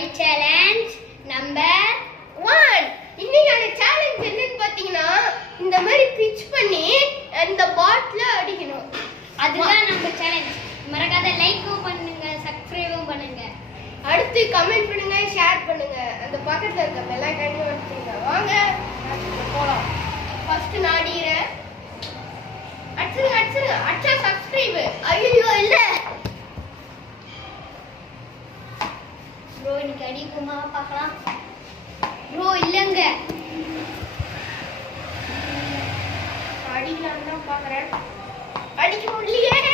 My challenge number 1. இன்னைக்கான challenge என்னன்னு பாத்தீங்கன்னா இந்த மாதிரி பிட்ச் பண்ணி அந்த பாட்டில அடிக்கணும். அதுதான் நம்ம சேலஞ்ச். மறக்காத லைக்கும் பண்ணுங்க, சப்ஸ்கிரைபும் பண்ணுங்க. அடுத்து கமெண்ட் பண்ணுங்க, ஷேர் பண்ணுங்க. அந்த பக்கத்துல இருக்க பெல் ஐகானையும் அடிச்சுங்க. வாங்க போலாம். ஃபர்ஸ்ட் நாடிறேன். அடிச்சுங்க. அச்சா சப்ஸ்கிரைப். ஐயோ இல்ல. ப்ரோ இன்னைக்கு அடிக்குமா பார்க்கலாம். ப்ரோ இல்லங்க. அடிக்கலாம் தான் பாக்குறேன். அடிக்க முடியலையே.